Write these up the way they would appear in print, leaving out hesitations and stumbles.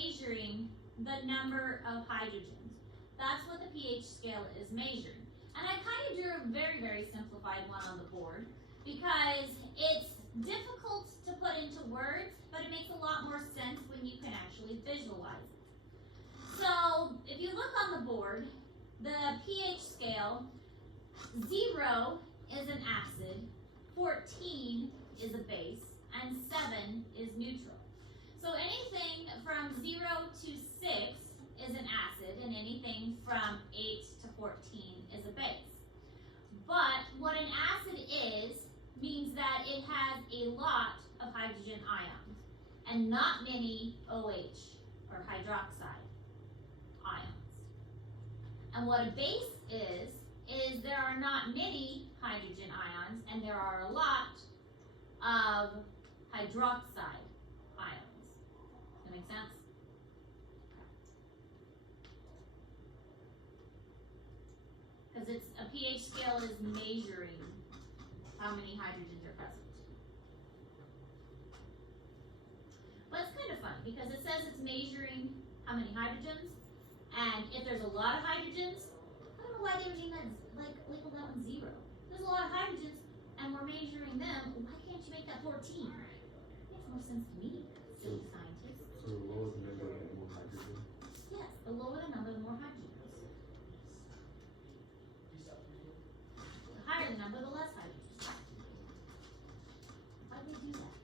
measuring the number of hydrogens. That's what the pH scale is measuring. And I kind of drew a very, very simplified one on the board because it's difficult to put into words, but it makes a lot more sense when you can actually visualize it. So if you look on the board, the pH scale, 0 is an acid, 14 is a base, and 7 is neutral. So anything from 0 to 6 is an acid, and anything from 8 to 14 is a base. But what an acid is means that it has a lot of hydrogen ions and not many OH or hydroxide ions. And what a base is there are not many hydrogen ions and there are a lot of hydroxide ions. Does that make sense? Because it's a pH scale is measuring how many hydrogens are present. But it's kind of fun because it says it's measuring how many hydrogens, and if there's a lot of hydrogens, I don't know why they would name that, like label that one 0. There's a lot of hydrogens, and we're measuring them. Why can't you make that 14? Makes more sense to me, silly scientists. So the lower the number, the more hydrogen? Yes, the lower the number, the more hydrogens. The higher the number, the less hydrogens. Why do they do that?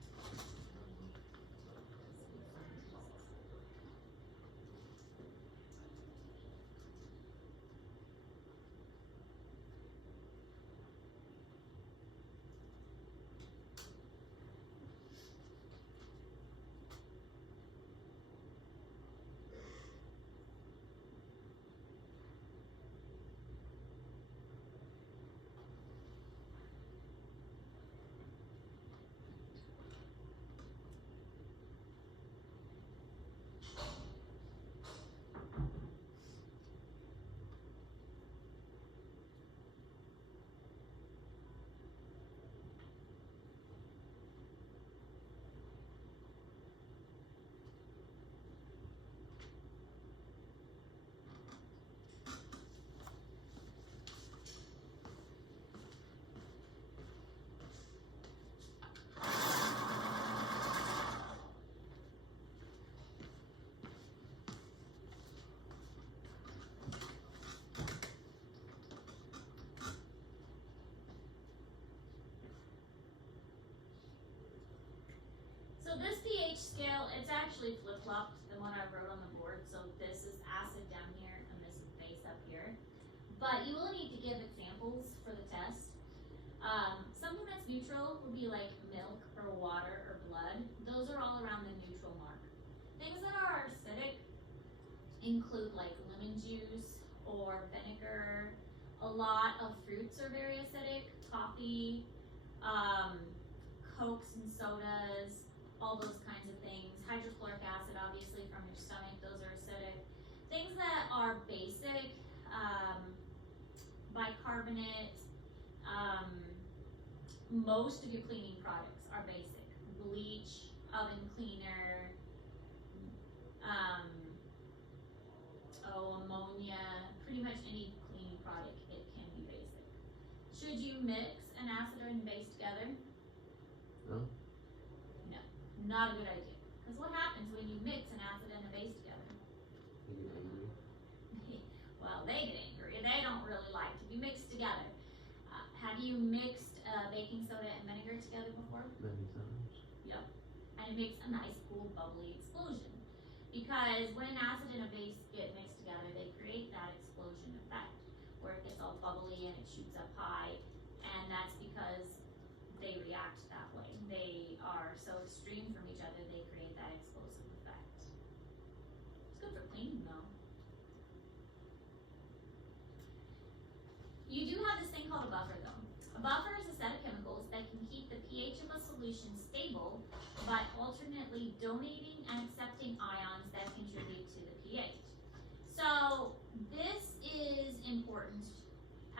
So this pH scale, it's actually flip-flopped than what I wrote on the board. So this is acid down here and this is base up here. But you will need to give examples for the test. Something that's neutral would be like milk or water or blood. Those are all around the neutral mark. Things that are acidic include like lemon juice or vinegar. A lot of fruits are very acidic. Coffee, Cokes and sodas, all those kinds of things. Hydrochloric acid, obviously, from your stomach, those are acidic. Things that are basic, bicarbonate, most of your cleaning products are basic. Bleach, oven cleaner, ammonia, pretty much any cleaning product, it can be basic. Should you mix an acid and base together? No. No, not a good idea. Because what happens when you mix an acid and a base together? You get angry. Well, they get angry. They don't really like to be mixed together. Have you mixed baking soda and vinegar together before? Many times. Yep. And it makes a nice, cool, bubbly explosion. Because when an acid and a base get mixed together, they create that explosion effect where it gets all bubbly and it shoots up high. And that's because they react that way. They are so extreme from each other, they create that explosive effect. It's good for cleaning though. You do have this thing called a buffer though. A buffer is a set of chemicals that can keep the pH of a solution stable by alternately donating and accepting ions that contribute to the pH. So this is important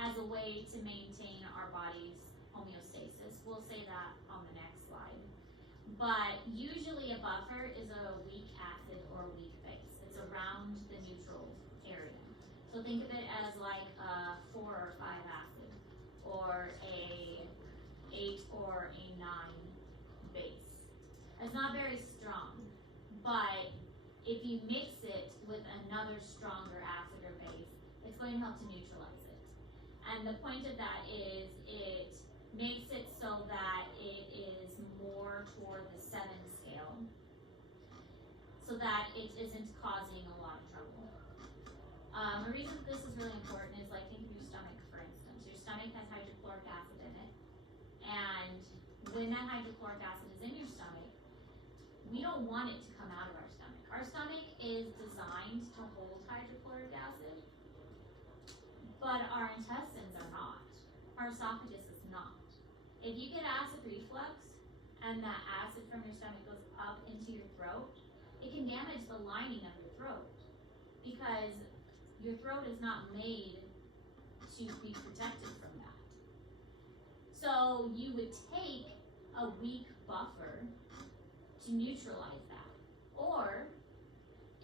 as a way to maintain our body's homeostasis. We'll say that on the next slide. But usually a buffer is a weak acid or a weak base. around the neutral area. So think of it as like a 4 or 5 acid, or a 8 or a 9 base. It's not very strong, but if you mix it with another stronger acid or base, it's going to help to neutralize it. And the point of that is it makes it so that it is more toward the 7 scale, so that it isn't causing a lot of trouble. The reason this is really important is, like, think of your stomach, for instance. Your stomach has hydrochloric acid in it, and when that hydrochloric acid is in your stomach, we don't want it to come out of our stomach. Our stomach is designed to hold hydrochloric acid, but our intestines are not. Our esophagus is not. If you get acid reflux and that acid from your stomach goes up into your throat, it can damage the lining of your throat, because your throat is not made to be protected from that. So you would take a weak buffer to neutralize that. Or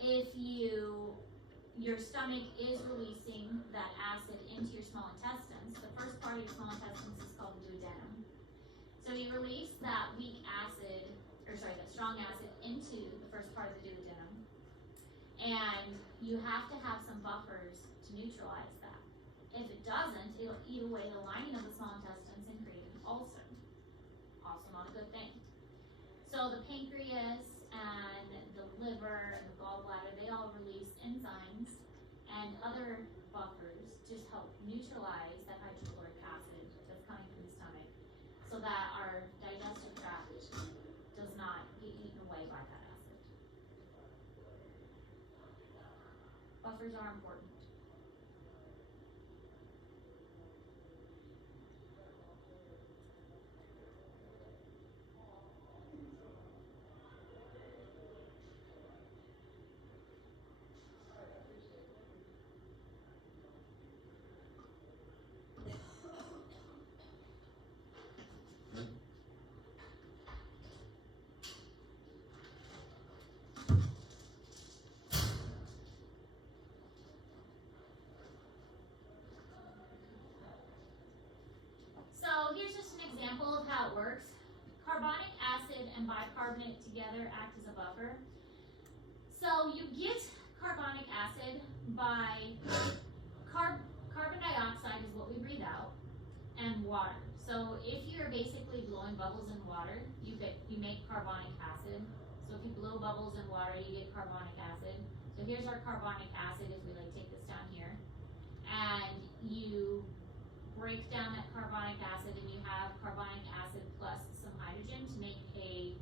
if your stomach is releasing that acid into your small intestines, the first part of your small intestines is called the duodenum. So you release that that strong acid into the first part of the duodenum, and you have to have some buffers to neutralize that. If it doesn't, it'll eat away the lining of the small intestines and create an ulcer. Also not a good thing. So the pancreas and the liver and the gallbladder, they all release enzymes and other buffers to help neutralize that hydrochloric acid that's coming from the stomach, so that our digestive tract does not get eaten away by that acid. Buffers are important. So here's just an example of how it works. Carbonic acid and bicarbonate together act as a buffer. So you get carbonic acid by carbon dioxide is what we breathe out, and water. So if you're basically blowing bubbles in water, you make carbonic acid. So if you blow bubbles in water, you get carbonic acid. So here's our carbonic acid, if we take this down here, and you break down that carbonic acid, and you have carbonic acid plus some hydrogen to make a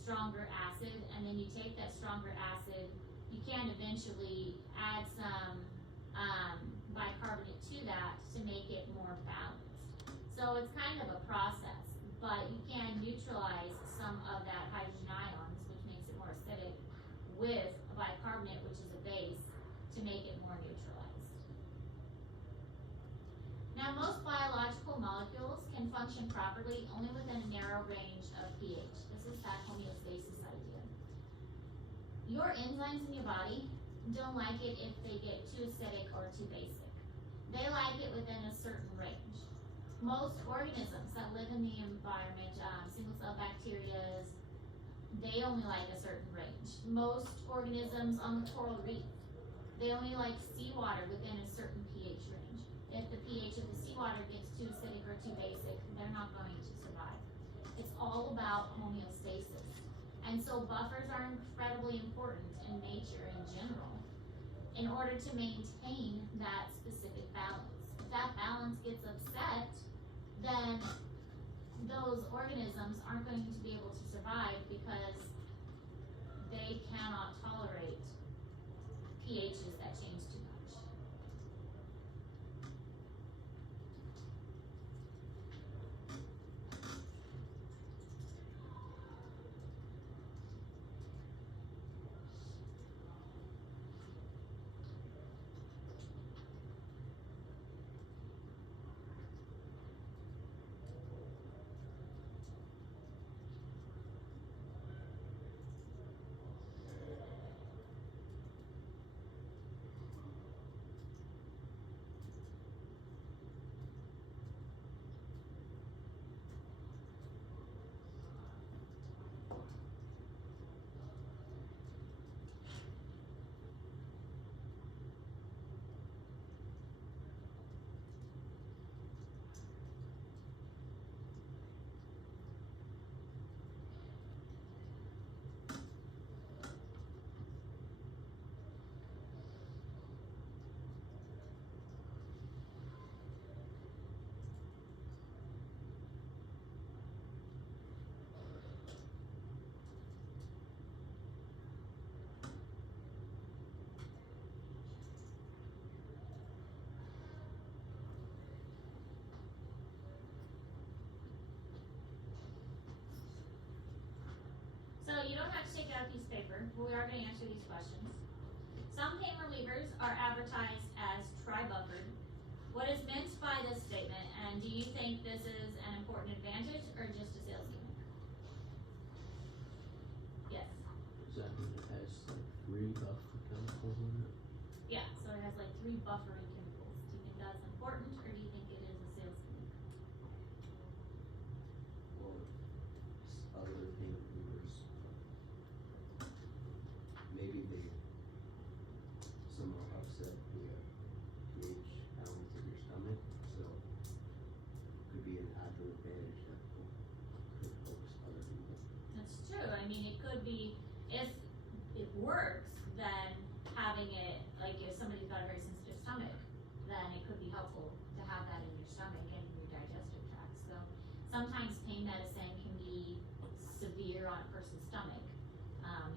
stronger acid, and then you take that stronger acid, you can eventually add some bicarbonate to that to make it more balanced. So it's kind of a process, but you can neutralize some of that hydrogen ions, which makes it more acidic, with a bicarbonate, which is a base, to make it more neutralized. Now, most biological molecules can function properly only within a narrow range of pH. This is that homeostasis idea. Your enzymes in your body don't like it if they get too acidic or too basic. They like it within a certain range. Most organisms that live in the environment, single-cell bacteria, they only like a certain range. Most organisms on the coral reef, they only like seawater within a certain pH range. If the pH of the seawater gets too acidic or too basic, they're not going to survive. It's all about homeostasis. And so buffers are incredibly important in nature in general in order to maintain that specific balance. If that balance gets upset, then those organisms aren't going to be able to survive, because they cannot tolerate pHs that change too much. you out a piece of paper, we are gonna answer these questions. Some pain relievers are advertised as tri-buffered. What is meant by this statement, and do you think this is an important advantage or just a sales gimmick? Yes. Does that mean it has like 3 buffer chemicals in it? Yeah, so it has like 3 buffering chemicals. Do you think that's important or do you think it is a sales gimmick? Or other pain relievers. Maybe they somehow upset the pH balance of your stomach, so could be an added advantage that could focus other people. That's true. I mean, it could be, if it works, then having it, like if somebody's got a very sensitive stomach, then it could be helpful to have that in your stomach and in your digestive tract. So sometimes pain medicine can be severe on a person's stomach,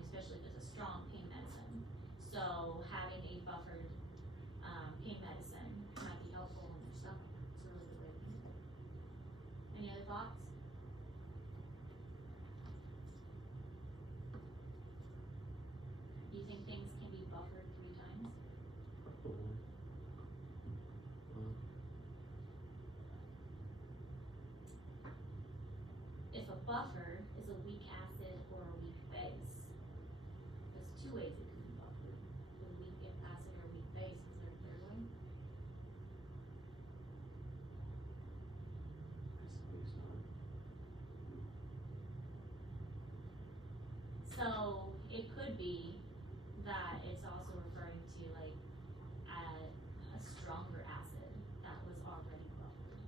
especially if it's a strong pain medicine. So having a buffered pain medicine might be helpful in your stomach. It's a really good way to think of it. Any other thoughts? Do you think things can be buffered 3 times? Probably. If a buffer is a weak acid or a weak base, there's 2 ways it can be buffered. The weak acid or weak base, is there a third way? I suppose not. So it could be that it's also referring to like a stronger acid that was already buffered,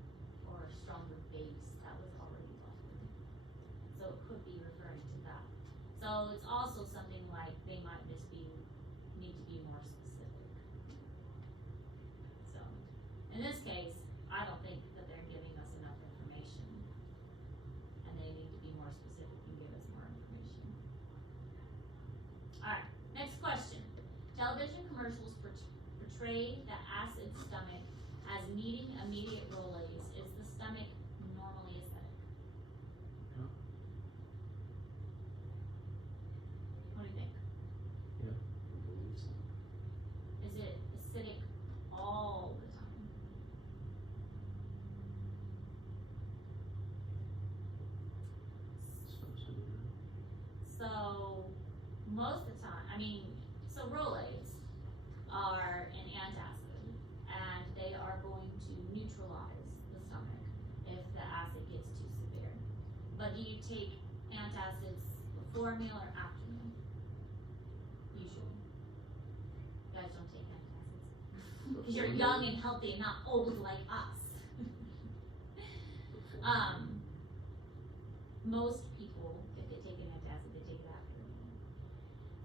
or a stronger base that was already buffered. So it could be referring to that. So it's also something like they might just need to be more specific. So in this case, I don't think that they're giving us enough information, and they need to be more specific and give us more information. Alright, next question. Television commercials portray the acid stomach as needing immediate Rolaids. Is the stomach normally acidic? Yeah. What do you think? I believe so. Is it acidic all the time? It's supposed to be that. So, most of the time, so Rolaids are an antacid, and they are going to neutralize the stomach if the acid gets too severe. But do you take antacids before a meal or after a meal? Usually. You guys don't take antacids. Because you're young and healthy and not old like us. Most people, if they take an antacid, they take it after a meal.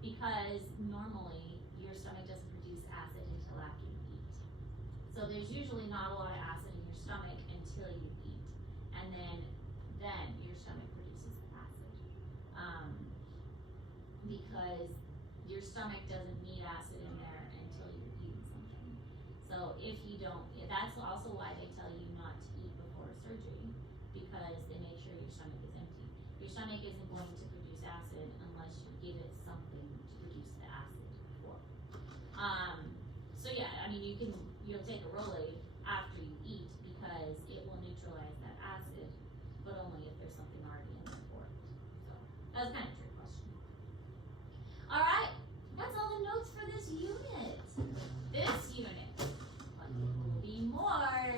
Because normally, your stomach doesn't produce acid until after you eat. So there's usually not a lot of acid in your stomach until you eat. And then your stomach produces the acid. Because your stomach doesn't need acid in there until you're eating something. So if you don't, that's also why they tell you not to eat before surgery, because they make sure your stomach is empty. Your stomach isn't going to produce acid unless you give it something to produce the acid for. So yeah, you'll take a Rolaid after you eat because it will neutralize that acid, but only if there's something already in there for it. So that was kind of a trick question. Alright, that's all the notes for this unit. This unit, but there will be more.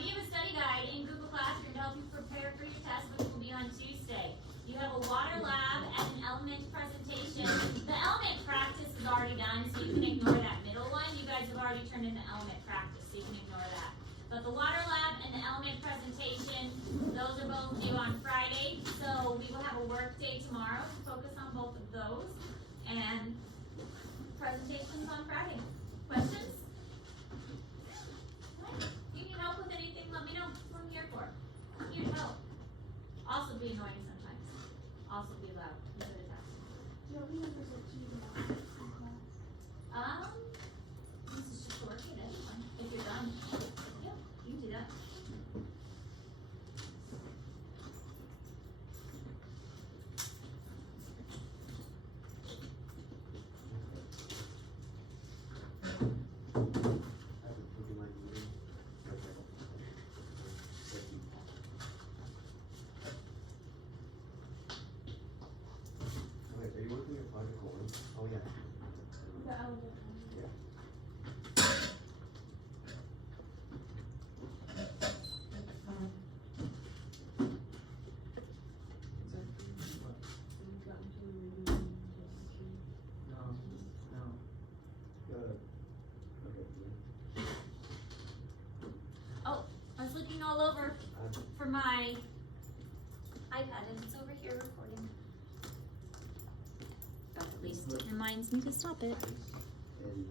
You have a study guide in Google Classroom to help you prepare for your test, which will be on Tuesday. You have a water lab and an element presentation. The element practice is already done, so you can ignore that middle one. You guys have already turned in the element practice, so you can ignore that. But the water lab and the element presentation, those are both due on Friday. So we will have a work day tomorrow to focus on both of those. And presentations on Friday. Questions? You need help with anything, let me know. That's what I'm here for. I'm here to help. Also be annoying sometimes. Also be loud. Consider that. Do you want me to present for my iPad, and it's over here recording. But at least it reminds me to stop it. And,